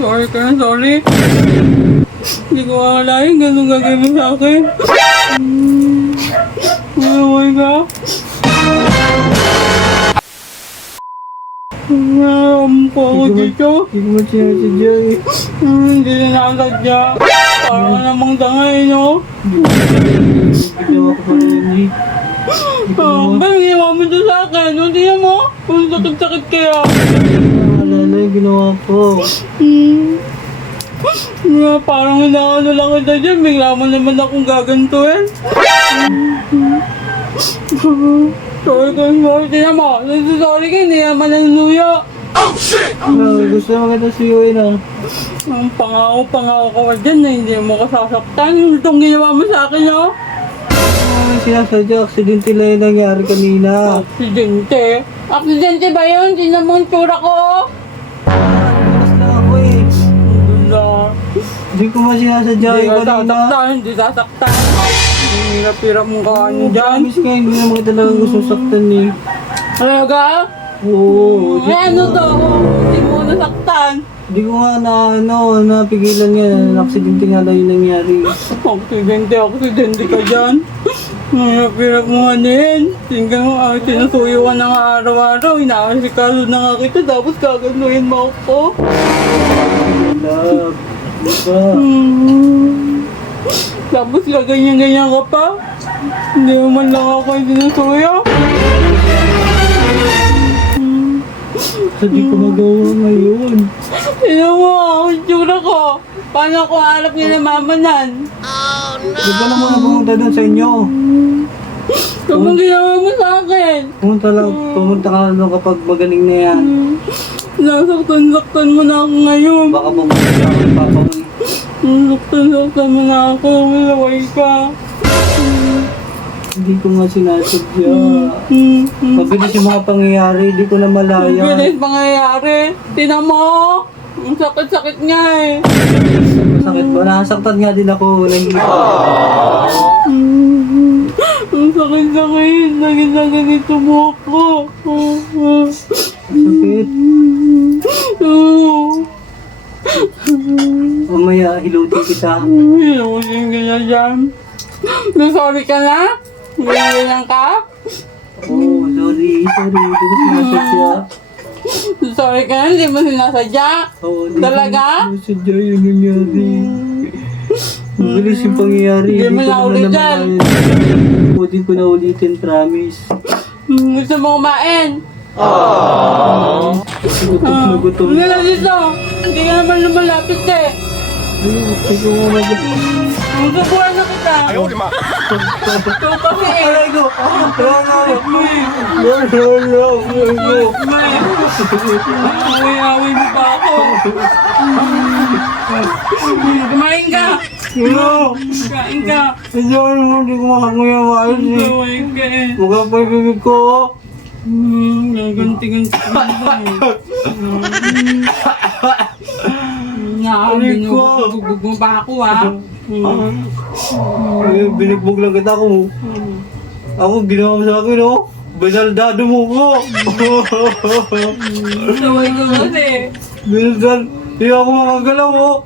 Sorry ka na, sorry. Hindi ko akalain, ganun gagawin mo sa akin. Naway ka. Po ako dito. Hindi mo sinasadya eh. Hindi na nakasadya. Parang ka namang tangay, no? Ginawa ko pa rin eh. Ba, ginawa mo ito sa akin. Hindi mo. Kung sakit-sakit kaya. Alala yung ginawa ko. Parang hinaano lang kita dyan. Bigla mo naman akong gagantuin. Sorry ka, sorry. Tingnan mo. Sorry ka, hindi naman nanunuyo. Gusto mo kita siyuin ah. Ang pangako ka pa dyan na hindi mo kasasaktan. Itong ginawa mo sa akin, no? Sinasadya, aksidente lang yung nangyari kanina. Aksidente? Aksidente ba yun? Tingnan mo ang tsura ko. Bukas na ako eh. Wala. Hindi ko man sinasadya Hindi yung ka kanina. sasaktan, hindi sasaktan. Ang hirap-hirap mong kaano dyan. Promise nga, hindi naman kita talaga gusto saktan eh. Talaga? Oo. Ano to? Hindi mo nasaktan. Hindi ko nga napigilan nga. Aksidente nga lang yung nangyari. Aksidente ka dyan. Ang hirap-hirap mo hanin. Tingnan mo, sinusuyo ka na nga araw-araw. Inaasikaso na nga kita, tapos gaganuhin mo ako. Love. Diba? Tapos gaganyan-ganyan ka pa. Hindi mo man lang ako yung sinusuyo. So di ko magawa ngayon. Tingnan mo ang itsura ko. Paano ako harap niya ng mamanan? Di ba na muna pumunta doon sa inyo? Kapag ginawa mo sa akin. Pumunta ka na doon kapag magaling na yan. Nasaktan-saktan mo na ako ngayon. Baka pumunta ka kay Papa mo. Nasaktan-saktan mo na ako. Malaway ka. Hindi ko nga sinasadya. Mabilis yung mga pangyayari, hindi ko na malaya. Bilis pangyayari. Tinan mo. Ang sakit-sakit nga eh. Masakit ba? Nasaktan nga din ako. Nahihita. Ang sakit-sakit. Naging na ganito mo ako. Sakit. Mamaya, hilutin kita. Hinusin ka na dyan. Sorry ka na? Ganyan ka? Oh, sorry. Hindi ko sinasadya. Sorry ka na? Hindi mo sinasadya? Oo, hindi Talaga? ko sinasadya yung nangyari. Mabilis yung pangyayari. Hindi mo na ulitin. Hindi ko na ulitin, promise. Gusto mo kumain? Gutom na gutom. Hindi na dito. Hindi ka naman lumalapit eh. Gusto ko nga gutom. Magkabuhan na kita. Ito kasi eh. Aray ko! Away-away mo pa ako. Kumain ka. Kain ka. Sorry mo, hindi ko makakuya maayos eh. Away ka eh. Mukha pa yung bibig ko. Ganti-ganti ka na eh. Binugbog mo pa ako ha. Binigbog lang kita ako. Ako, ginawa mo sa akin, oh. Binaldado mo ko. Away ka kasi. Binaldado. Hindi ako makagalaw, oh.